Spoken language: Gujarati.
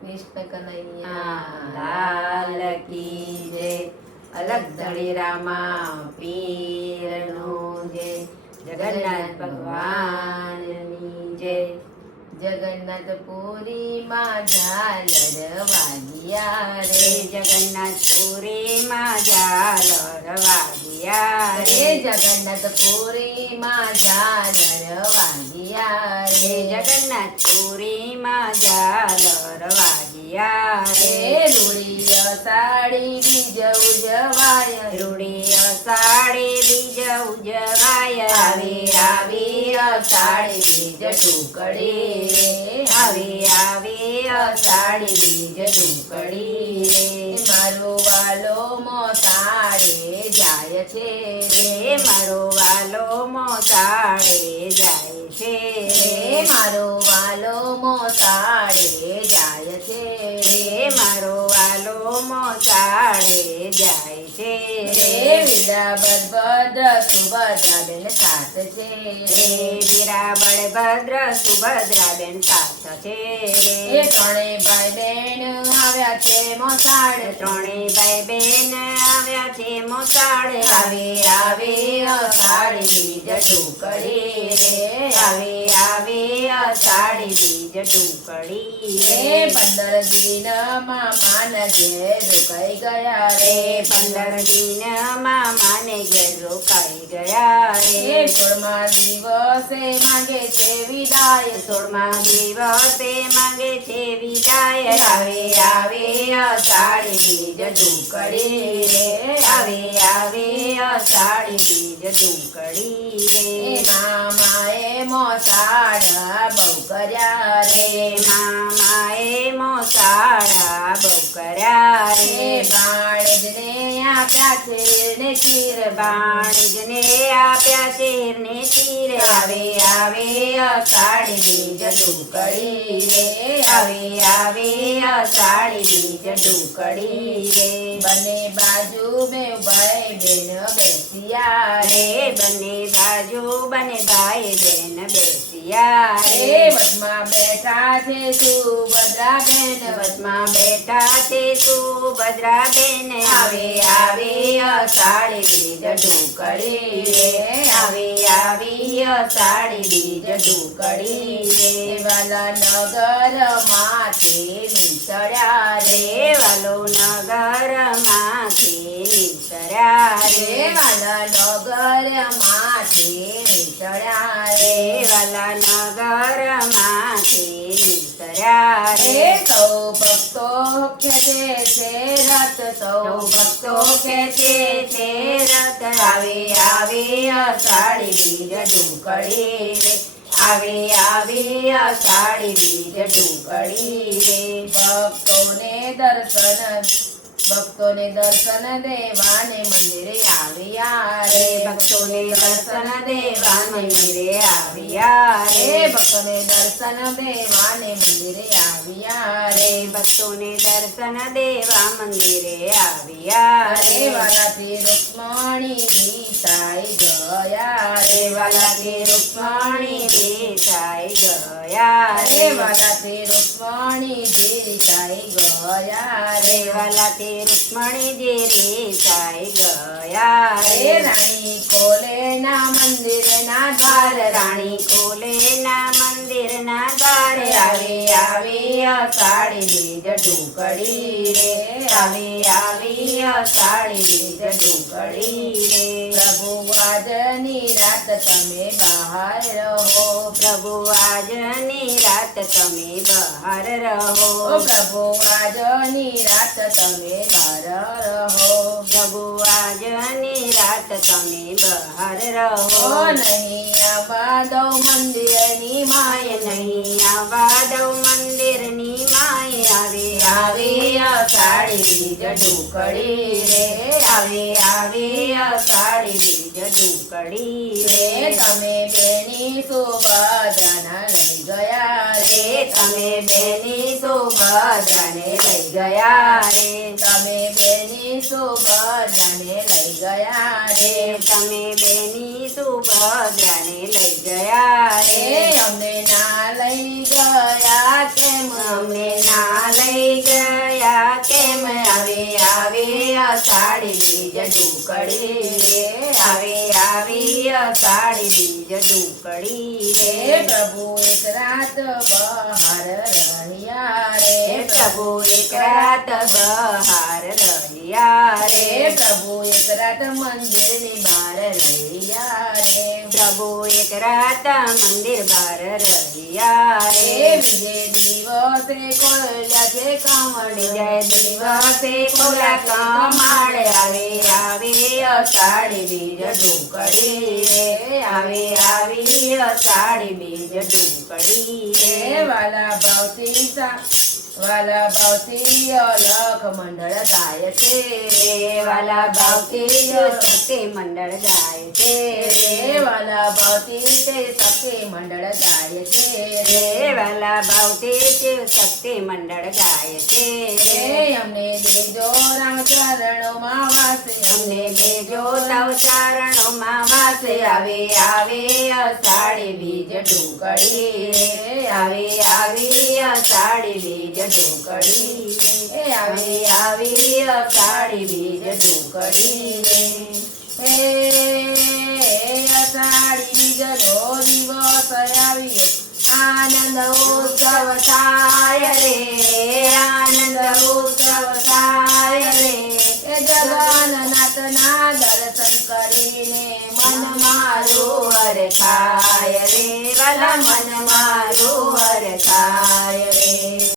કૃષ્ણ કનૈયા લાલ કી જય. અલગ ધણી રામા પીરનું જય. જગન્નાથ ભગવાનની જય. જગન્નાથપુરીમાં ઝાલર વાગ્યા રે રે જગન્નાથપુરીમાં ઝાલર વાગ્યા રે રે. જગન્નાથપુરીમાં ઝાલર વાગ્યા રે રે જગન્નાથપુરીમાં ઝાલર વાગ્યા રે રે. રૂડી અષાઢી બીજ ઉજવાય રૂડી અષાઢી બીજ ઉજવાય આવી આવી અષાઢી બીજ ટુકડી રે આવી આવી અષાઢી બીજ ટુકડી રે. મારો વાલો મોસાળે જાય છે રે રે મારો વાલો મોસાળે જાય છે રે મારો વાલો મોસાળે જાય છે રે મારો વાલો મોસાળે જાય છે રે વીરા બળભદ્ર સુભદ્રા બેન સાથ છે રે વીરા બળભદ્ર સુભદ્રા બેન સાથ છે એ રે. ત્રણેય ભાઈ બેન આવ્યા છે મોસાળે ત્રણેય ભાઈ બેન આવ્યા છે મોસાળે આવી આવી અષાઢી બીજ ટુકડી રે આવી આવી અષાઢી બીજ ટુકડી રે રે. 15 દિનમાં માન ઘેર રોકાઈ ગયા રે રે 15 દિનમાં માને ઘેર રોકાઈ ગયા એ રે. 16મા દિવસે માંગે છે વિદાય 16મા દિવસે માંગે છે વિદાય આવે આવે અષાઢી બીજ ટુકડી રે આવે આવે અષાઢી બીજ ટુકડી એ રે. મામાએ મોસાળ બહુ કર્યા રે રે મામાએ મોસાળા બહુ કર્યા એ રે. ભાણેજને આપ્યા છે ને ચીર બાણજને આપ્યા શેરને ચીર આવે આવે અષાઢી બીજ ટુકડી રે આવે આવે અષાઢી બીજ ટુકડી રે. બંને બાજુ બે ભાઈ બેન બેસ્યા રે રે બંને બાજુ બંને ભાઈ બેન બેસ્યા રે રે. વચમાં બેઠા છે સુભદ્રા બેન વચમાં બેઠા છે સુભદ્રા બેન આવે આવે અષાઢી બીજ ટુકડી રે આવે આવી અષાઢી બીજ ટુકડી રે. વાલા નગર માથે નીસળ્યા રે રે વાલો નગર માંથી નીસર્યા રે રે. વાલા નગર માથે નીસળ્યા રે રે વાલા નગર માંથી નીસર્યા રે રે. સૌ ભક્તો ખેંચે છે રથ સૌ સૌ ભક્તો ભક્તો ખેંચે છે રથ આવે આવે અષાઢી બીજ ટુકડી રે. આવે આવે અષાઢી બીજ ટુકડી રે. ભક્તોને દર્શન દેવાને મંદિરે આવ્યા રે રે ભક્તોને દર્શન દેવા મંદિરે આવ્યા રે રે. ભક્તોને દર્શન દેવાને મંદિરે આવ્યા રે રે ભક્તોને દર્શન દેવા મંદિરે આવ્યા રે રે. વાલાથી રૂક્ષ્મણી ગીતાઈ ગયા રે રે વાલાથી રૂક્ષ્મણી દેસાઈ ગયા રે રે. વાલાથી રૂક્ષ્મણી ગીતાઈ ગયા રે રે વાલાથી રૂક્ષ્મણીજી દેસાઈ ગયા રે રે. રાણી ખોલે ના મંદિરના દ્વાર રાણી ખોલે ના મંદિર ના દ્વારે આવે આવે અષાઢી બીજ ટુકડી રે આવે આવી અષાઢી બીજ ટુકડી રે. પ્રભુ આજની રાત તમે બહાર રહો પ્રભુ આજની રાત તમે બહાર રહો. પ્રભુ આજની રાત તમે બહાર રહો પ્રભુ આજની રાત તમે બહાર ઓ રહો. નહીં આવવા દઉં મંદિરની માય નહીં આવવા દઉં મંદિરની માય આવે આવે આવે અષાઢી બીજ ટુકડી રે આવે આવે અષાઢી બીજ ટુકડી રે રે. તમે બેની સુભદ્રાના લઈ ગયા રે રે તમે બેની સુભદ્રાને લઈ ગયા રે. તમે બેની સુભદ્રાને લઈ ગયા રે રે તમે બેની સુભદ્રાને લઈ ગયા રે રે. અમને ના લઈ ગયા કેમ અમને ના લઈ બીજ ઢુકડી રે આવી અષાઢી બીજ ઢુકડી હે રે પ્રભુ એક રાત બહાર રહ્યા રે પ્રભુ એક રાત બહાર રહ્યા હે રે પ્રભુ એક રાત મંદિરની બહાર રહ્યા રે પ્રભુ એક રાત મંદિર બહાર રહ્યા હે રે બીજે દિવસે ખોલ્યા છે કમળ જય દિવસે ખોલા કમાડ આવે અષાઢી બીજ ઢુકડી રે આવી અષાઢી બીજ ઢુકડી હે રે વાલા ભાવથી અલખ મંડળ ગાય છે રે વાલા ભાવથી શક્તિ મંડળ ગાય છે હે વાલા ભાવથી તે શક્તિ મંડળ ગાય છે રે વાલા ભાવથી શિવ શક્તિ મંડળ ગાય છે હે અમને દેજો રામ ચરણોમાં વાસે અમને દેજો નવ ચારણોમાં વાસે આવે અષાઢી બીજ ઢુકડી રે આવે અષાઢી બીજ ઢુકડી હે રે આવે અષાઢી બીજ ઢુકડી રે હે અષાઢી બીજનો દિવસ આવ્યો આનંદ ઉત્સવ થાય રે